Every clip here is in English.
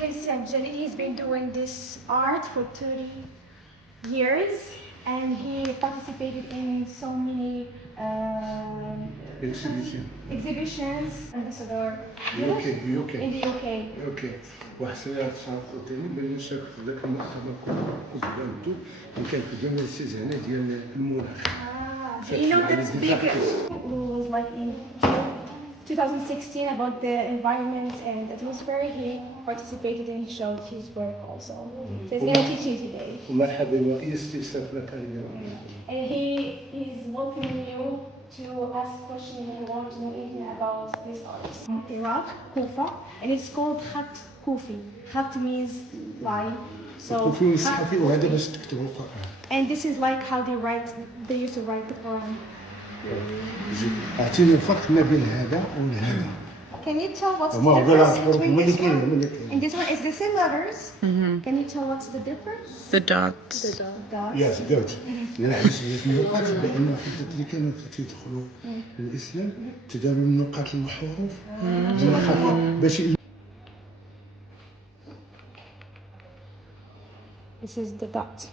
name is Jalil. He's been doing this art for 30 years, and he participated in so many exhibitions. Ambassador in the UK. اوكي وحسيت صارت ثاني باش نشارك في ذاك المؤتمر كله اللي كان في 2006 هنا ديال المناخ. You know that's big who was like in 2016 about the environment, and that was very he participated and he showed his work also. So he's gonna teach you today. ومرحبا ويستيسف لك And he is welcoming you to ask questions if you want to know anything about this art. From Iraq, Kufa, and it's called Khat Kufi. Khat means line. So وفي الصحفي وهذا باش تكتبوا القرآن. And this is like how they used to write the Quran. أعطيني الفرق ما بين هذا وهذا. Can you tell what's the difference between this one and this one? It's the same letters. Can you tell what's the difference? The dots. The dots. Yes, dots. نلاحظ النقاط بأن اللي كانوا تدخلوا الإسلام تداروا النقاط الحروف باش. This is the dot.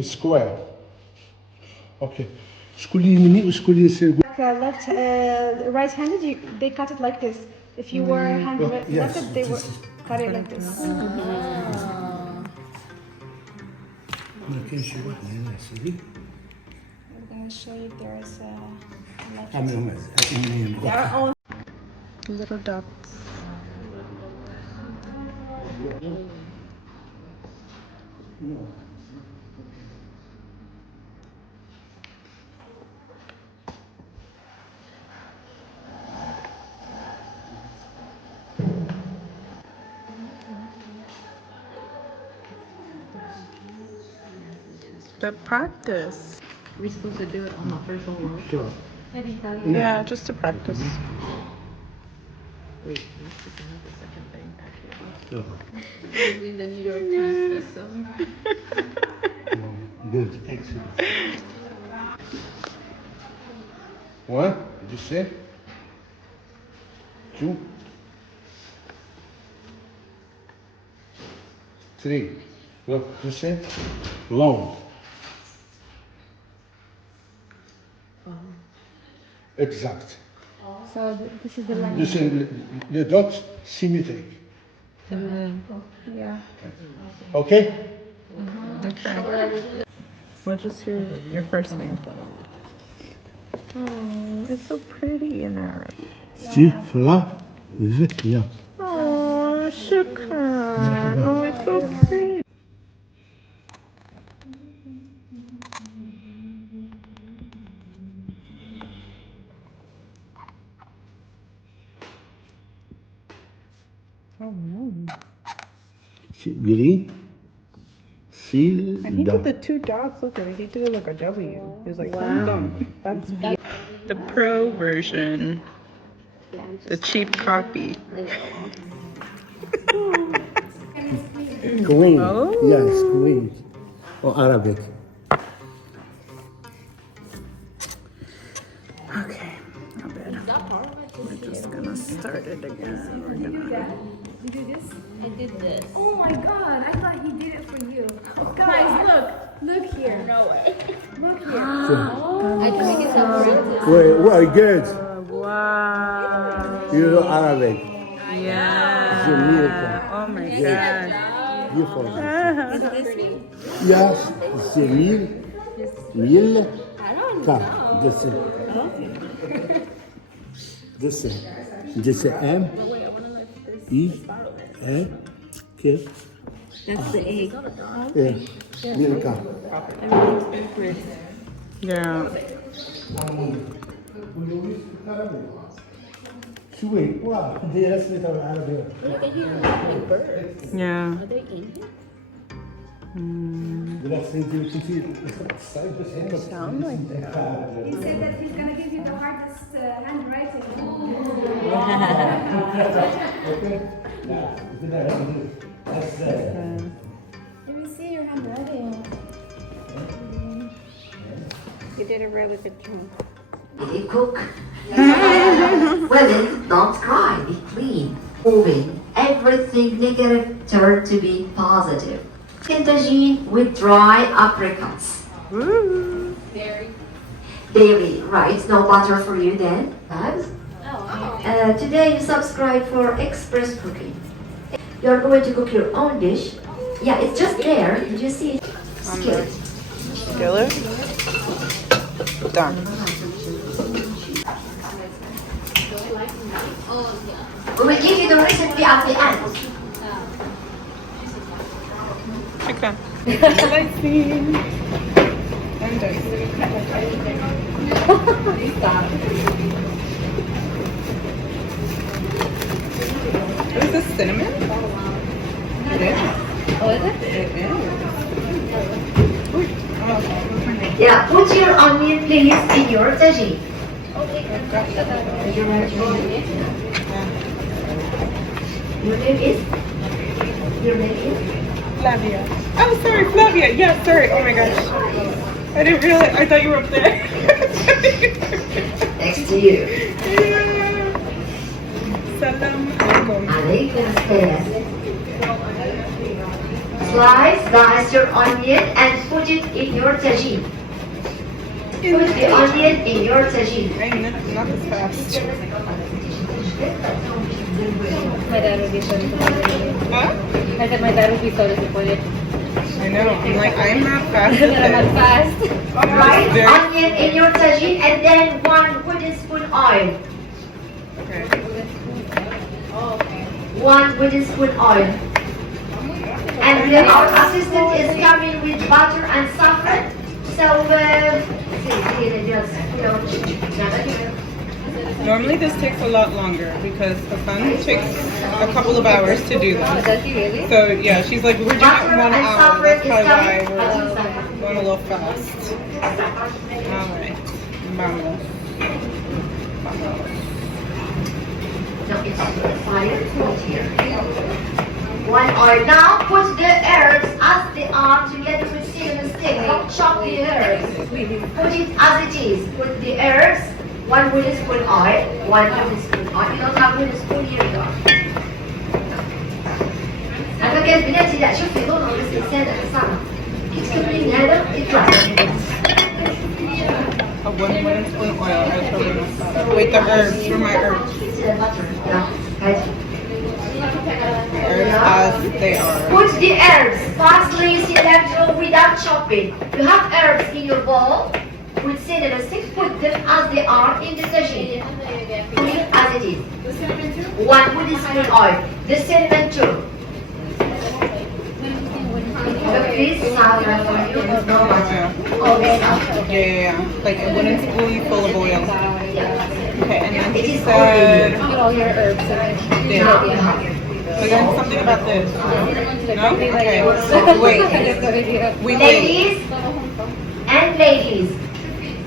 Square. Okay. شكون اللي يمني وشكون اللي يسير؟ Left, right-handed, they cut it like this. If you were hand-lefted, they would cut it like this. ما كاينش واحد هنا سيدي. I'm gonna show you there's a. عملهم They are all. Little dots. The practice. We're supposed to do it on the first whole row. Sure. Yeah, just to practice. Wait, let's just have the second thing. Sure. Usually the New York Times does some. Good, excellent. One, did you say? Two. Three. Look, you say? Long. Exact. So this is the line. You say the dots symmetric. Yeah. Okay? Okay. What is your first name? Oh, it's so pretty in Arabic. Yeah. Oh, shukran. Oh, it's so pretty. Green. Seal. And he did the two dots. Look at it. He did it like a W. He was like, wow. That's the pro version. The cheap copy. Queen. Oh. Yes, Queen. Or Arabic. Okay, not bad. We're just gonna start it again. We're gonna. You do this? I did this. Oh my God! I thought he did it for you. Guys, look here. No way. Look here. I think it's a practice. Well, good. Wow. You know Arabic. Yeah. Jamaica. Oh my God. Beautiful. Is this me? Yes, Jamil. Mil. I don't Ka. know. This is. This is. This is M. E. A. K. That's the egg. Yeah. Milka. Everything's backwards. Yeah. شوي واو دي رسمة العربية. Look at here, like birds. Yeah. Are they in here? بالعكس انت كنتي صعيب بس هيك. Sound like that. He said that he's gonna give you the hardest handwriting. Let me see your handwriting. You did a really good job. Did you cook? Well then, don't cry, be clean. moving. Everything negative turned to be positive. Tagine with dry apricots. Dairy, right? No butter for you then, Babs? Today you subscribe for express cooking. You're going to cook your own dish. Yeah, it's just there. Did you see it? Skillet. Skillet? Done. We will give you the recipe at the end. Okay. Dicing. I'm dicing. What is this, cinnamon? It is. Oh, is it? It is. Yeah, put your onion please in your tagine. Your name is? Your name is? Flavia. Oh, sorry, Flavia. Yeah, sorry. Oh my gosh. I didn't realize. I thought you were up there. Next to you. Salam alaikum. Alaikum salam. Dice your onion and put it in your tagine. Put the onion in your tagine. I'm not as fast. My dad would be sorry to put it. Huh? I said my dad would be sorry to put it. I know. I'm like, I'm not fast. I'm not fast. Right, onion in your tagine and then 1 wooden spoon oil. Okay. 1 wooden spoon oil. And our assistant is coming with butter and saffron. So, Normally this takes a lot longer because the fun takes a couple of hours to do this. Does he really? So yeah, she's like, we're doing it butter in 1 and hour. saffron That's is probably coming. why we're going a little fast. Alright. Vamos. Vamos. No, it's fire. Put here. 1 oil. Now put the herbs as they are together with cinnamon stick. Don't chop the herbs. Put it as it is. Put the herbs. 1 wooden spoon oil. 1 wooden spoon oil. You don't have wooden spoon, here you go. أنا كانت بناتي لا شوفي لونه بس إنسانة صعبة. كيف تكملين هذا يطلع. A 1 wooden spoon oil. I totally messed up. Wait, the herbs. For my herbs. Herbs as they are. Put the herbs, parsley, cilantro without chopping. You have herbs in your bowl with cinnamon sticks. Put them as they are in the tagine. Put it as it is. 1 wooden spoon oil. The cinnamon too. Please, Sarah, for you, no butter. Always butter. Yeah. Like a wooden spoonful of oil. Yeah. Okay, and then It she is said, Get all your herbs and yeah. So then something about this. No? Okay. Wait. We wait. Ladies and ladies,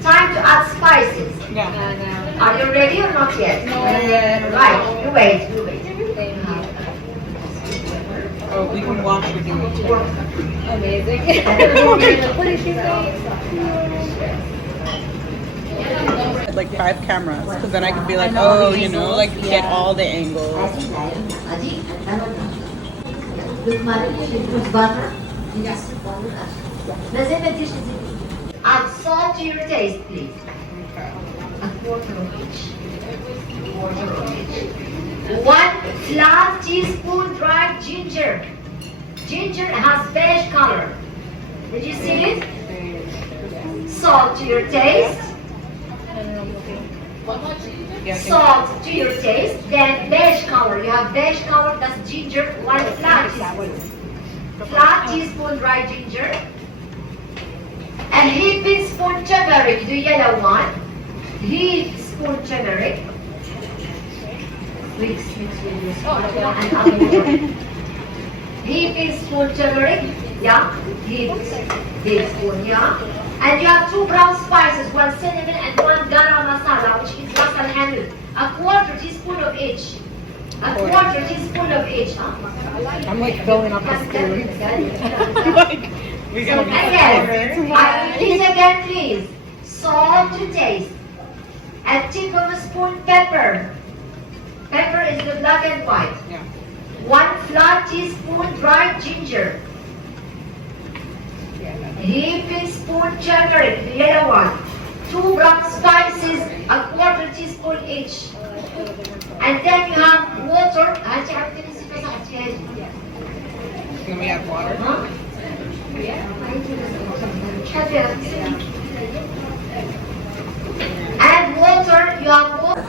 time to add spices. Yeah. Are you ready or not yet? No. Right, you wait, you wait. Oh, we can watch her do it. Amazing. What did she say? Like 5 cameras, because then I could be like, oh, you know, like get all the angles. With butter. Add salt to your taste, please. A quarter of each. 1 flat teaspoon dried ginger. Ginger has beige color. Did you see it? Salt to your taste. Salt to your taste. Then beige color. You have beige color, that's ginger. 1 flat teaspoon. Flat teaspoon dried ginger. A heaping spoon turmeric, the yellow one. Heaping spoon turmeric. Mix with this. Heaping spoon turmeric. Yeah. Heaping spoon, yeah. And you have 2 brown spices, 1 cinnamon and 1 garam masala, which is ras al hanout. A quarter teaspoon of each. A quarter teaspoon of each. Huh? I'm like filling up the spoon. Like, we're gonna be Again, I repeat again, please. Salt to taste. A tip of a spoon pepper. Pepper is the black and white. Yeah. 1 flat teaspoon dried ginger. Heaping spoon turmeric, the yellow one. 2 brown spices, a 1/4 teaspoon each. And then you have water. Can we add water? Add water, you have water.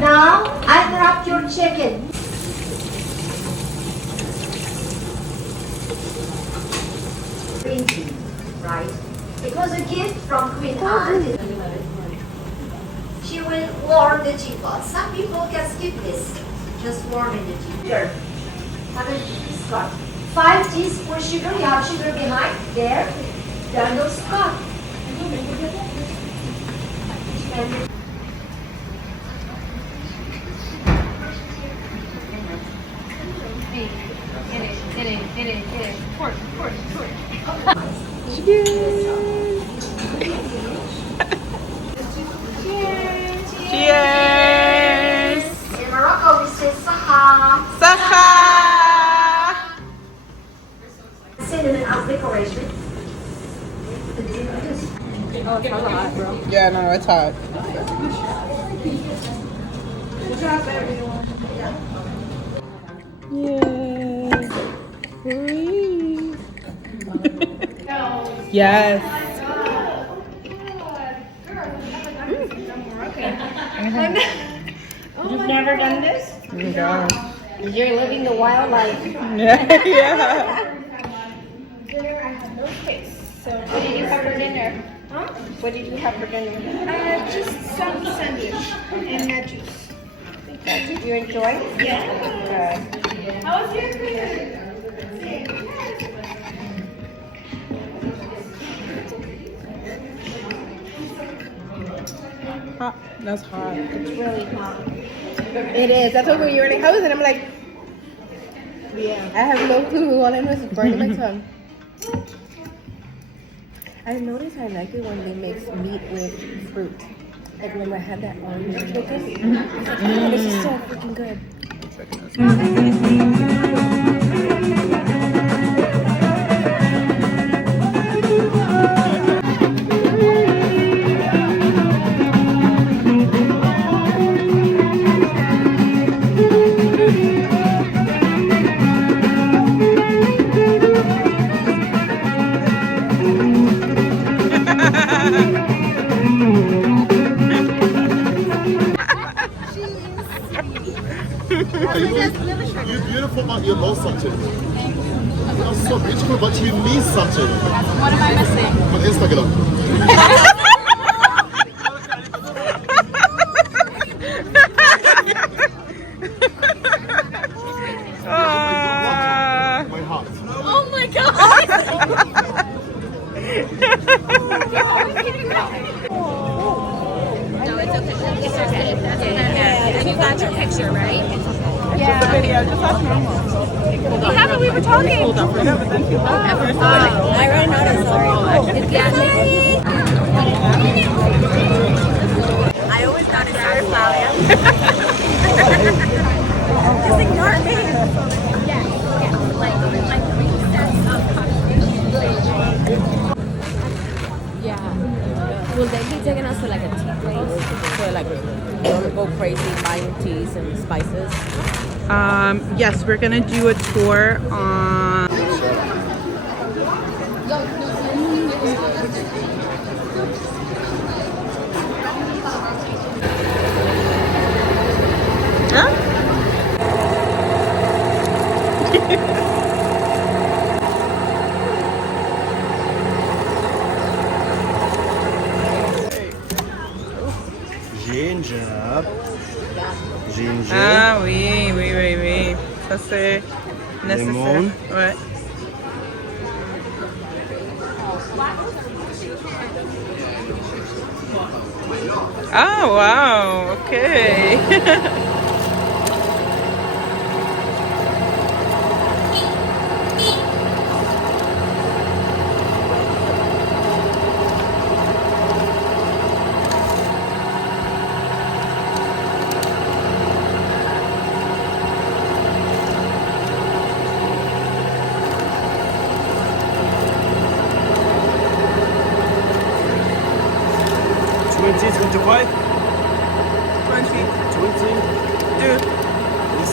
Now, unwrap your chicken. Green tea, right? It was a gift from Queen Anne. She will warm the teapot. Some people can skip this. Just warm in the teapot. Have a Scott. 5 teaspoons sugar. You have sugar behind there. There are no Scott. Cheers! In Morocco, we say saha. Saha! Cinnamon as decoration. Oh, it's hella hot, bro. Yeah, no, it's hot. Yay! Yes. You've never done this? Yeah. You're living the wild life. Yeah. Yeah. Dinner, I have no space. So, What did you have for dinner? huh? What did you have for dinner? Just some sandwich and that juice. Did you enjoy? Yeah. Good. How was your food? Hot. That's hot. It's really hot. It is. That's what when you were like, how is it? I'm like, Yeah. I have no clue. All I know is it's burning my tongue. I noticed I like it when they mix meat with fruit. Like when I had that orange chicken. This is so freaking good. You're beautiful, but you lost something. You're so beautiful, but you miss something. What am I missing? On Instagram. My heart. Oh my god! No, it's okay. It's okay. And you got your picture, right? The video, just ask normal. We haven't. We were talking. Hold on for a second, then you I ran out of sorry. I always thought it started Claudia. Just ignore me. Yeah. Will they be taking us to like a tea place? So like don't go crazy buying teas and spices? Yes, we're gonna do a tour on. Huh? Ginger. Ginger. Ah oui, oui, oui, oui. Ça c'est nécessaire. Lemon. Ouais. Ah wow, okay. 25? 20. 20? Yeah. Yes.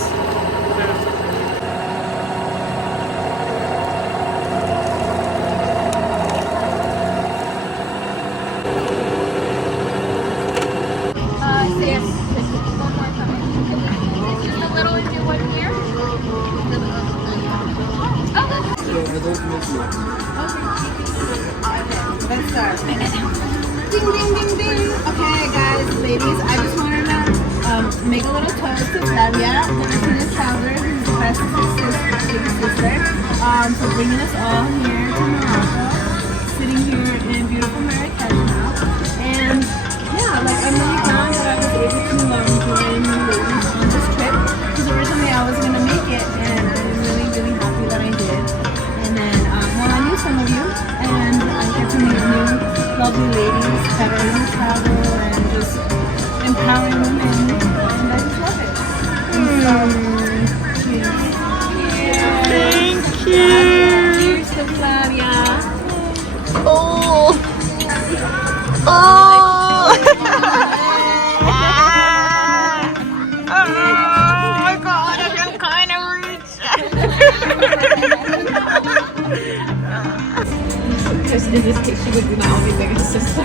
Yes. One more time. It's just a little into one here. Oh, that's No, I don't make much. Let's start. Ding, ding, ding, ding. Okay, guys, ladies, I just wanted to make a little toast to Flavia, the Latina traveler, who's the best sister, for bringing us all here to Morocco, sitting here in beautiful Marrakech now. And yeah, like I'm really glad that I was able to join you ladies on this trip, because originally I was going to make it, and I'm really, really happy that I did. And then, well, I knew some of you, and I get to meet new lovely ladies that are in travel and just empowering women, and I just love it. And so, cheers. Thank you. Cheers to Flavia. Oh. Oh. Oh my god, I can kind of reach. just in this case, she would be my only biggest sister.